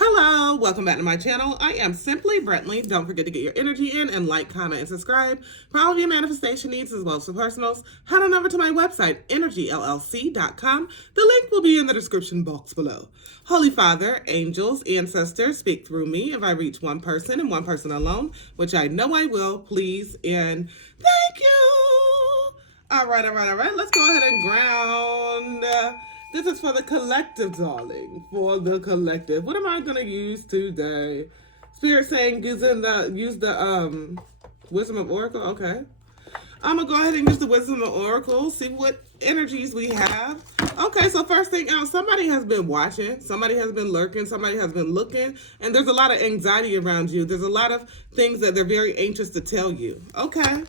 Hello, welcome back to my channel. I am Simply Brentley. Don't forget to get your energy in and like, comment, and subscribe. For all of your manifestation needs as well as for personals, head on over to my website, energyllc.com. The link will be in the description box below. Holy Father, angels, ancestors, speak through me if I reach one person and one person alone, which I know I will, please, and thank you. All right. Let's go ahead and ground. This is for the collective, darling. For the collective. What am I gonna use today? Spirit saying use the wisdom of oracle. Okay. I'm gonna go ahead and use the wisdom of oracle. See what energies we have. Okay, so first thing out, somebody has been watching, somebody has been lurking, somebody has been looking, and there's a lot of anxiety around you. There's a lot of things that they're very anxious to tell you. Okay.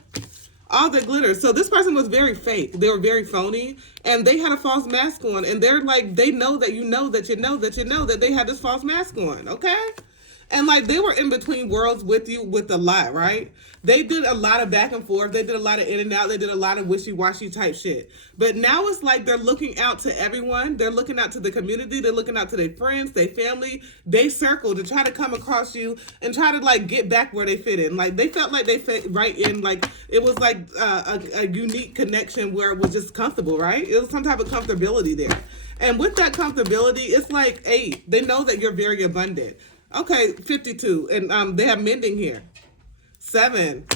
All that glitters. So this person was very fake. They were very phony, and they had a false mask on. And they're like, they know that you know that you know that you know that they had this false mask on. Okay? And like they were in between worlds with you with a lot, right? They did a lot of back and forth. They did a lot of in and out. They did a lot of wishy-washy type shit. But now it's like they're looking out to everyone. They're looking out to the community. They're looking out to their friends, their family, they circle to try to come across you and try to like get back where they fit in. Like they felt like they fit right in. Like it was like a unique connection where it was just comfortable, right? It was some type of comfortability there. And with that comfortability, it's like 8. They know that you're very abundant. Okay, 52, and they have mending here. 7.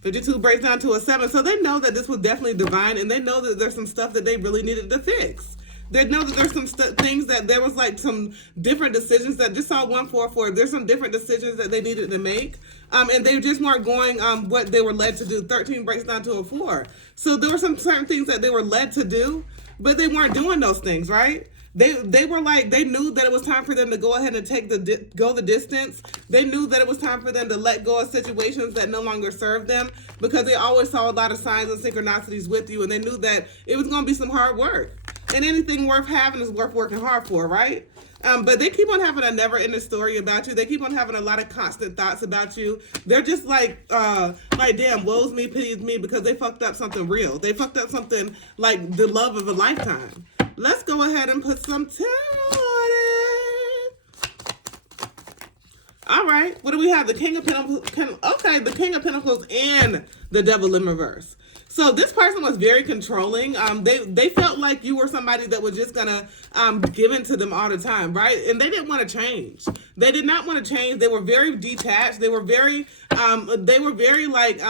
52 breaks down to a 7. So they know that this was definitely divine, and they know that there's some stuff that they really needed to fix. They know that there's some things that there was like some different decisions that just saw 144. There's some different decisions that they needed to make. And they just weren't going what they were led to do. 13 breaks down to a 4. So there were some certain things that they were led to do, but they weren't doing those things, right? They were like, they knew that it was time for them to go ahead and go the distance. They knew that it was time for them to let go of situations that no longer served them because they always saw a lot of signs and synchronicities with you, and they knew that it was going to be some hard work. And anything worth having is worth working hard for, right? But they keep on having a never-ending story about you. They keep on having a lot of constant thoughts about you. They're just like damn, woe's me, pity's me, because they fucked up something real. They fucked up something like the love of a lifetime. Let's go ahead and put some tarot on it. All right, what do we have? The King of Pentacles. Okay, the King of Pentacles and the Devil in reverse. So this person was very controlling. They felt like you were somebody that was just gonna give in to them all the time, right? And they didn't want to change. They did not want to change. They were very detached. They were very like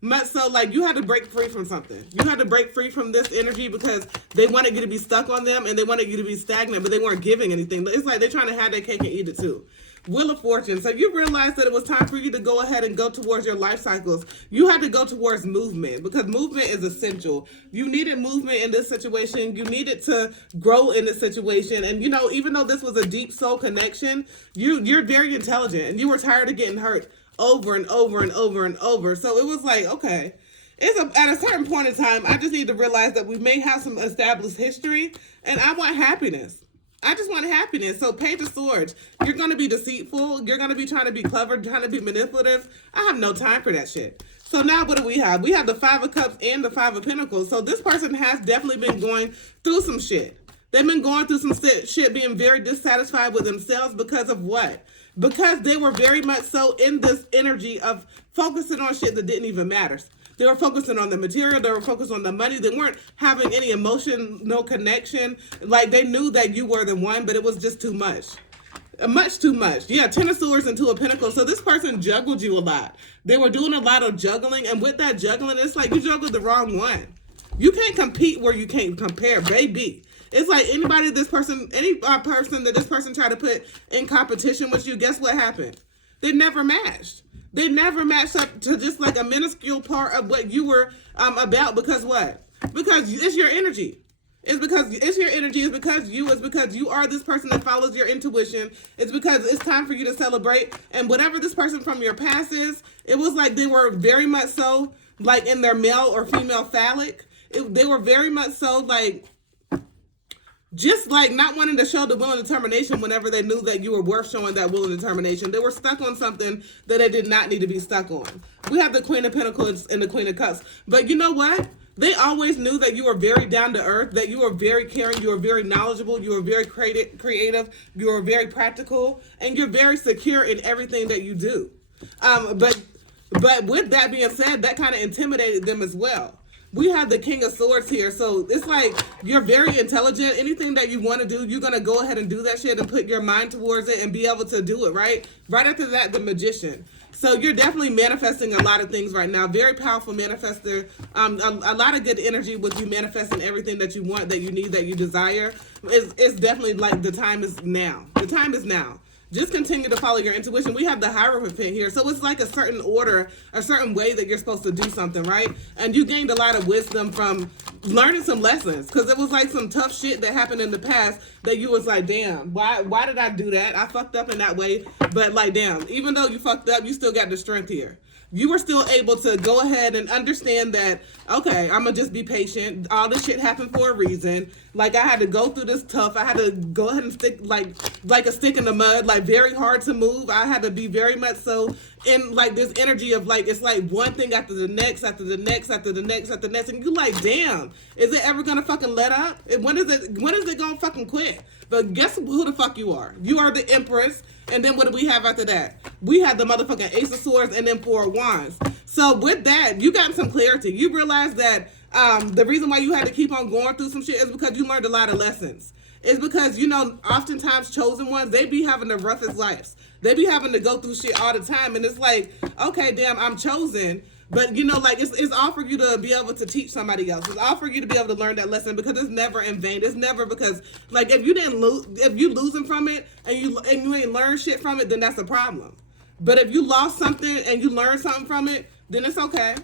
much so like you had to break free from something. You had to break free from this energy because they wanted you to be stuck on them and they wanted you to be stagnant, but they weren't giving anything. It's like they're trying to have their cake and eat it too. Wheel of Fortune. So you realized that it was time for you to go ahead and go towards your life cycles. You had to go towards movement because movement is essential. You needed movement in this situation. You needed to grow in this situation. And you know, even though this was a deep soul connection, you're very intelligent and you were tired of getting hurt over and over and over and over. So it was like, okay, at a certain point in time, I just need to realize that we may have some established history and I want happiness. I just want happiness. So Page of Swords, you're going to be deceitful. You're going to be trying to be clever, trying to be manipulative. I have no time for that shit. So now what do we have? We have the 5 of Cups and the 5 of Pentacles. So this person has definitely been going through some shit. They've been going through some shit, being very dissatisfied with themselves because of what? Because they were very much so in this energy of focusing on shit that didn't even matter. They were focusing on the material. They were focused on the money. They weren't having any emotion, no connection. Like they knew that you were the one, but it was just too much. Much too much. Yeah, 10 of Swords and 2 of Pentacles. So this person juggled you a lot. They were doing a lot of juggling. And with that juggling, it's like you juggled the wrong one. You can't compete where you can't compare, baby. It's like any person that this person tried to put in competition with you, guess what happened? They never matched. They never matched up to just like a minuscule part of what you were about. Because what? Because it's your energy. It's because it's your energy. It's because you are this person that follows your intuition. It's because it's time for you to celebrate. And whatever this person from your past is, it was like they were very much so like in their male or female phallic. They were very much so like just like not wanting to show the will and determination whenever they knew that you were worth showing that will and determination. They were stuck on something that they did not need to be stuck on. We have the Queen of Pentacles and the Queen of Cups. But you know what? They always knew that you were very down to earth, that you were very caring, you were very knowledgeable, you were very creative, you were very practical, and you're very secure in everything that you do. But with that being said, that kind of intimidated them as well. We have the King of Swords here, so it's like you're very intelligent. Anything that you want to do, you're gonna go ahead and do that shit and put your mind towards it and be able to do it, right? Right after that, the Magician. So you're definitely manifesting a lot of things right now. Very powerful manifester. A lot of good energy with you manifesting everything that you want, that you need, that you desire. It's definitely like the time is now. The time is now. Just continue to follow your intuition. We have the Hierophant here. So it's like a certain order, a certain way that you're supposed to do something, right? And you gained a lot of wisdom from learning some lessons, because it was like some tough shit that happened in the past that you was like, damn, why did I do that? I fucked up in that way. But like, damn, even though you fucked up, you still got the strength here. You were still able to go ahead and understand that, okay, I'm going to just be patient. All this shit happened for a reason. Like, I had to go through this tough. I had to go ahead and stick like a stick in the mud, like very hard to move. I had to be very much so in like this energy of like, it's like one thing after the next, after the next, after the next, after the next. And you like, damn, is it ever going to fucking let up? When is it going to fucking quit? But guess who the fuck you are? You are the Empress. And then what do we have after that? We have the motherfucking Ace of Swords and then Four of Wands. So with that, you got some clarity. You realize that the reason why you had to keep on going through some shit is because you learned a lot of lessons. It's because, you know, oftentimes chosen ones, they be having the roughest lives. They be having to go through shit all the time. And it's like, okay, damn, I'm chosen. But, you know, like, it's all for you to be able to teach somebody else. It's all for you to be able to learn that lesson, because it's never in vain. It's never because, like, if you didn't lose, if you losing from it and you ain't learned shit from it, then that's a problem. But if you lost something and you learned something from it, then it's okay.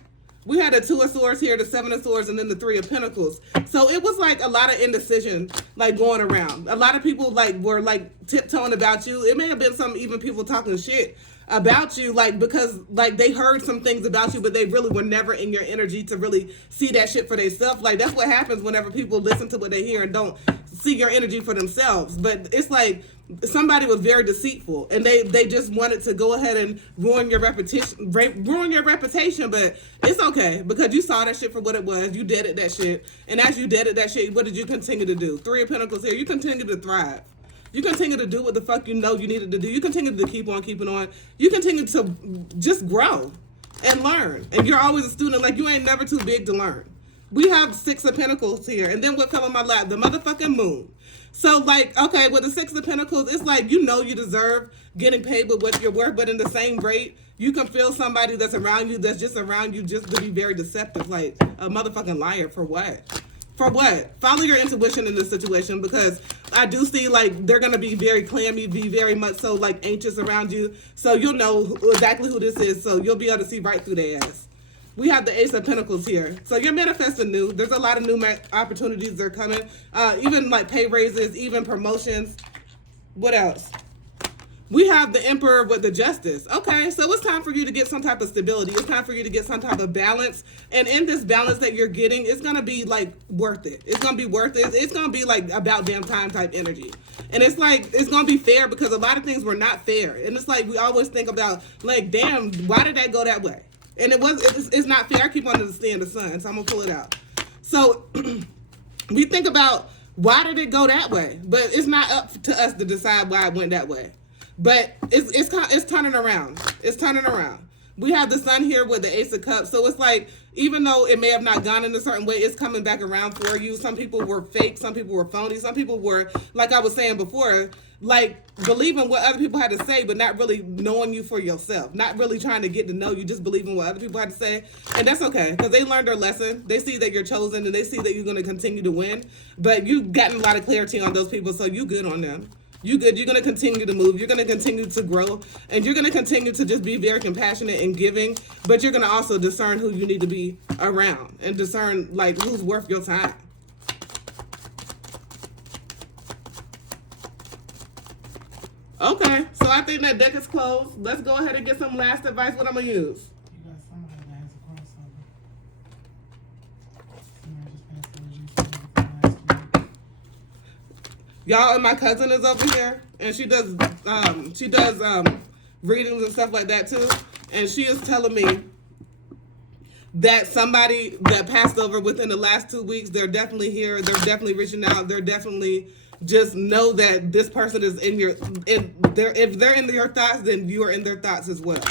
We had the Two of Swords here, the Seven of Swords, and then the Three of Pentacles. So it was like a lot of indecision, like, going around. A lot of people, like, were, like, tiptoeing about you. It may have been some even people talking shit about you, like, because like they heard some things about you, but they really were never in your energy to really see that shit for themselves. Like, that's what happens whenever people listen to what they hear and don't see your energy for themselves. But it's like somebody was very deceitful, and they just wanted to go ahead and ruin your reputation. But it's okay, because you saw that shit for what it was. You deaded that shit, and as you deaded that shit, what did you continue to do? Three of Pentacles here. You continue to thrive. You continue to do what the fuck you know you needed to do. You continue to keep on keeping on. You continue to just grow and learn. And you're always a student. Like, you ain't never too big to learn. We have Six of Pentacles here. And then what fell on my lap? The motherfucking Moon. So, like, okay, with the Six of Pentacles, it's like, you know you deserve getting paid with what you're worth. But in the same rate, you can feel somebody that's around you, that's just around you, just to be very deceptive. Like a motherfucking liar. For what? For what? Follow your intuition in this situation, because I do see, like, they're going to be very clammy, be very much so, like, anxious around you. So you'll know exactly who this is. So you'll be able to see right through their ass. We have the Ace of Pentacles here. So you're manifesting new. There's a lot of new opportunities that are coming. Even, like, pay raises, even promotions. What else? We have the Emperor with the Justice. Okay, so it's time for you to get some type of stability. It's time for you to get some type of balance. And in this balance that you're getting, it's going to be, like, worth it. It's going to be worth it. It's going to be, like, about damn time type energy. And it's, like, it's going to be fair, because a lot of things were not fair. And it's, like, we always think about, like, damn, why did that go that way? And it's not fair. I keep on understanding the sun, so I'm going to pull it out. So we think about, why did it go that way? But it's not up to us to decide why it went that way. But it's turning around. It's turning around. We have the Sun here with the Ace of Cups. So it's like, even though it may have not gone in a certain way, it's coming back around for you. Some people were fake. Some people were phony. Some people were, like I was saying before, like, believing what other people had to say, but not really knowing you for yourself. Not really trying to get to know you, just believing what other people had to say. And that's okay, because they learned their lesson. They see that you're chosen, and they see that you're going to continue to win. But you've gotten a lot of clarity on those people, so you good on them. You good. You're going to continue to move. You're going to continue to grow. And you're going to continue to just be very compassionate and giving. But you're going to also discern who you need to be around. And discern, like, who's worth your time. Okay. So I think that deck is closed. Let's go ahead and get some last advice. What I'm going to use. You got somebody that has a crossover. Y'all, and my cousin is over here, and she does readings and stuff like that too. And she is telling me that somebody that passed over within the last 2 weeks, they're definitely here. They're definitely reaching out. They're definitely, just know that this person is in your, if they're in your thoughts, then you are in their thoughts as well.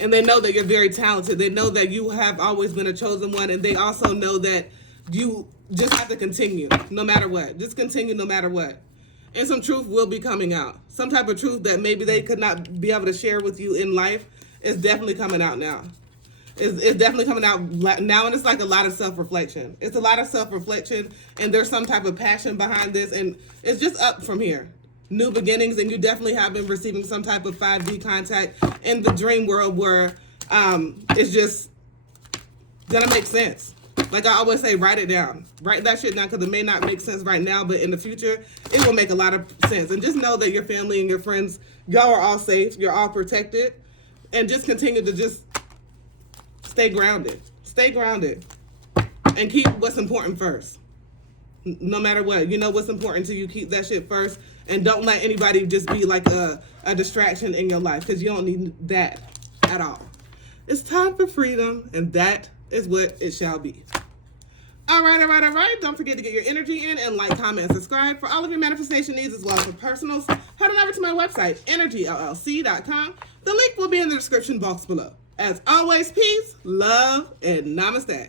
And they know that you're very talented. They know that you have always been a chosen one. And they also know that you just have to continue no matter what. Just continue no matter what. And some truth will be coming out. Some type of truth that maybe they could not be able to share with you in life is definitely coming out now. It's definitely coming out now. And it's like a lot of self-reflection. It's a lot of self-reflection. And there's some type of passion behind this. And it's just up from here. New beginnings, and you definitely have been receiving some type of 5D contact in the dream world where it's just gonna make sense. Like I always say, write it down. Write that shit down, because it may not make sense right now, but in the future, it will make a lot of sense. And just know that your family and your friends, y'all are all safe. You're all protected. And just continue to just stay grounded. Stay grounded. And keep what's important first. No matter what, you know what's important to you. Keep that shit first. And don't let anybody just be like a distraction in your life, because you don't need that at all. It's time for freedom, and that is what it shall be. All right. Don't forget to get your energy in and like, comment, and subscribe for all of your manifestation needs as well as for personals. Head on over to my website, energyllc.com. The link will be in the description box below. As always, peace, love, and namaste.